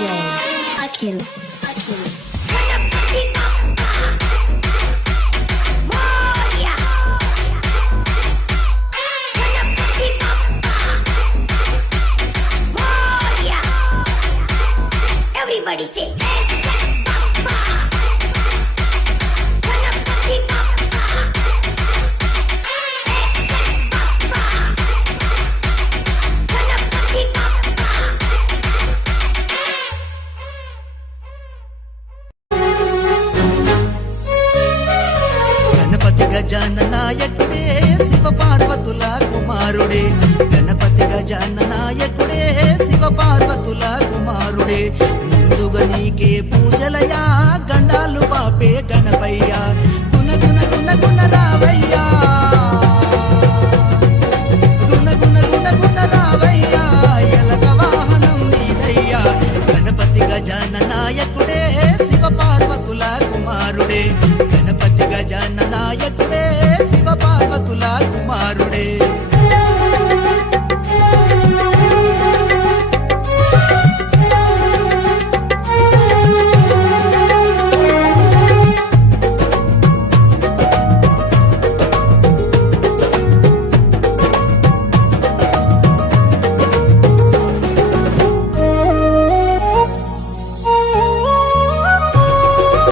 DJ Akhil. Everybody say Ganapati గజాననాయకుడే Shiva పార్వతుల కుమారుడే గణపతి గజాననాయకుడే శివ పార్వతుల కుమారుడే ముందుగా నీకే పూజలయా గండాలు పాపే గణపయ్యా గుణ గుణ గుణ గుణ రావయ్యా గుణ గుణ గుణ గుణ రావయ్యా ఎలక వాహనం నీదయ్యా గణపతి గజాననాయకుడే శివ పార్వతుల కుమారుడే గణపతి గజాననాయకుడే